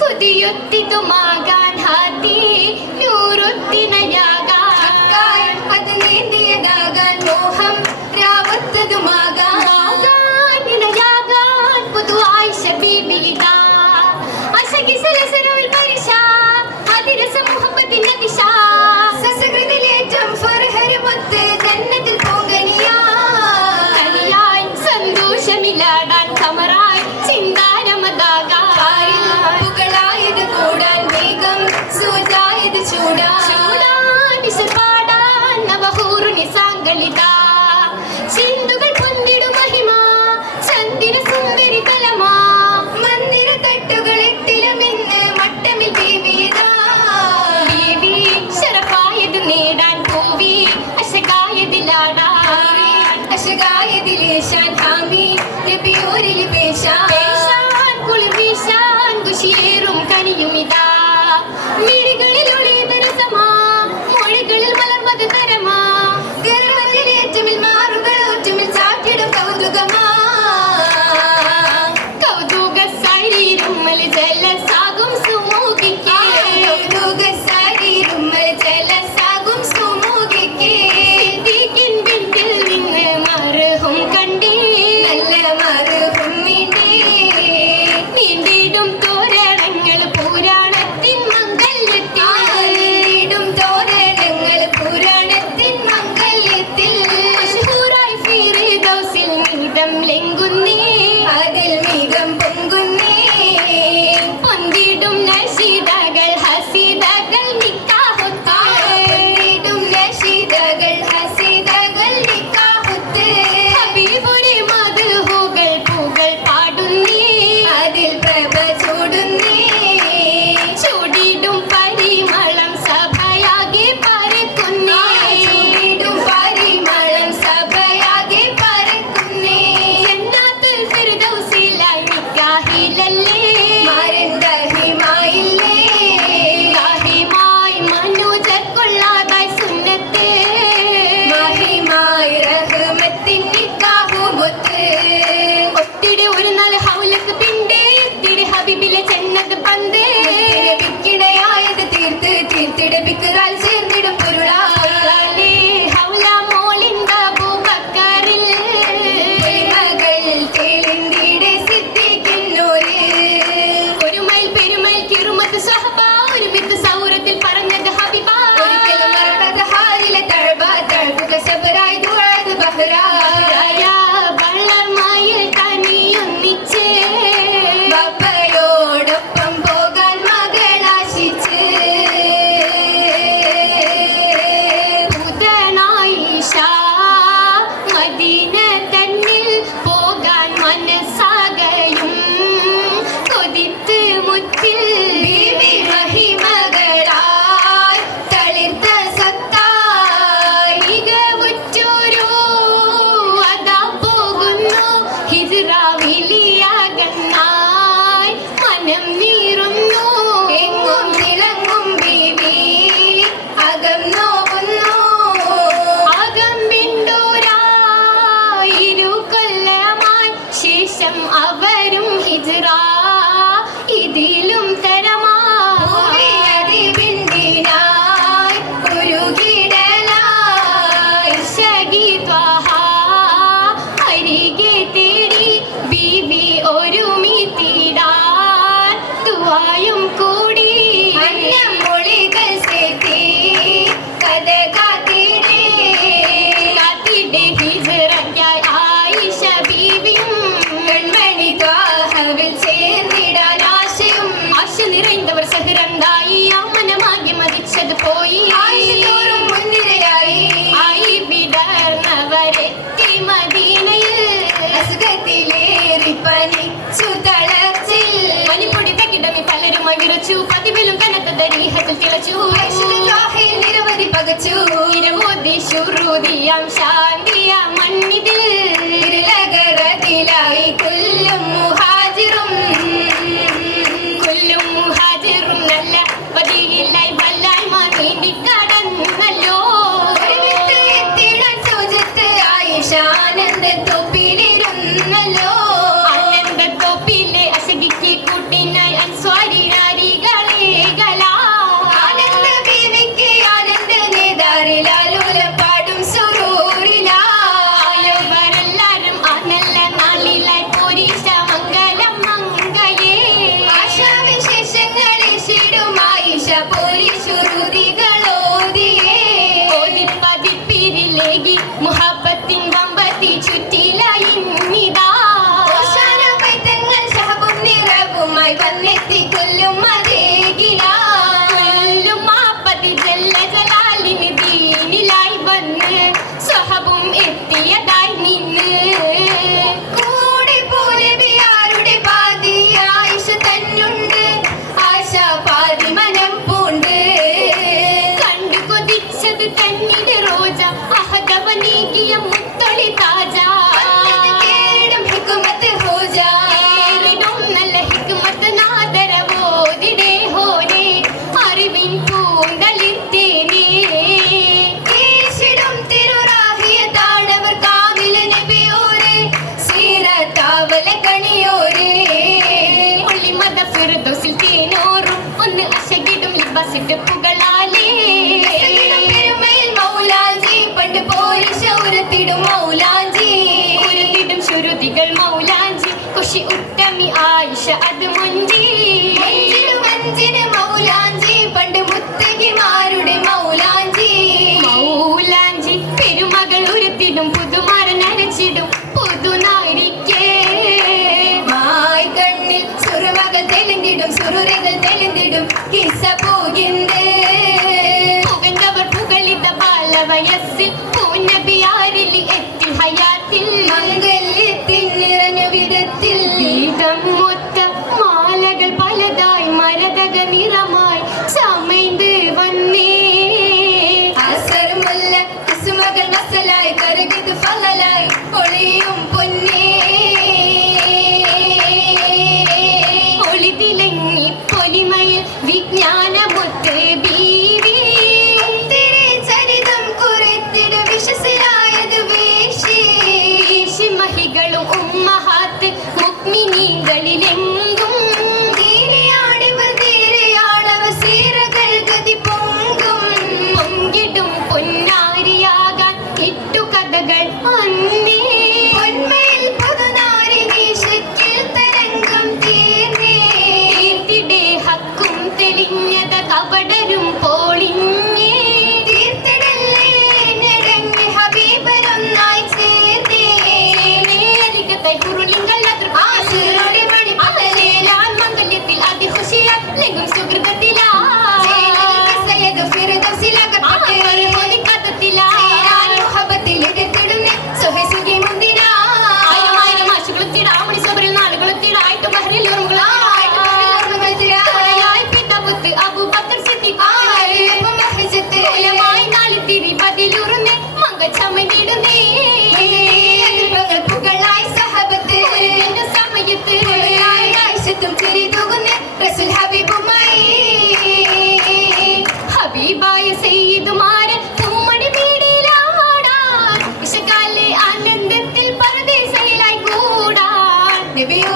ಕುದಿಯುತ್ತಿತು ಮಾಗಾನ್ ಹಾತಿ ನೂರುತ್ತಿನ عاشقايد ليشان حامي لبيور لبيشان بيشان كل بيشان قشير ومكان يمدا ميري قليل അവരും ഹിജ്റ. ഇതിലും I'm sad. ലാഭം എത്തിയതായി നിന്ന്. കൂടി പോലെ ബിയാരുടെ പാതി ആയിഷ തന്നുണ്ട്. ആശ പാതി മനം പൂണ്ട്. കണ്ടു കൊതിച്ചത് തന്നിന്റെ റോജ. അഹദവ നീക്കിയ മുത്തൊളി താജാ. Sikit pugal. amanhã 5 തെളിഞ്ഞത കപടരും le veo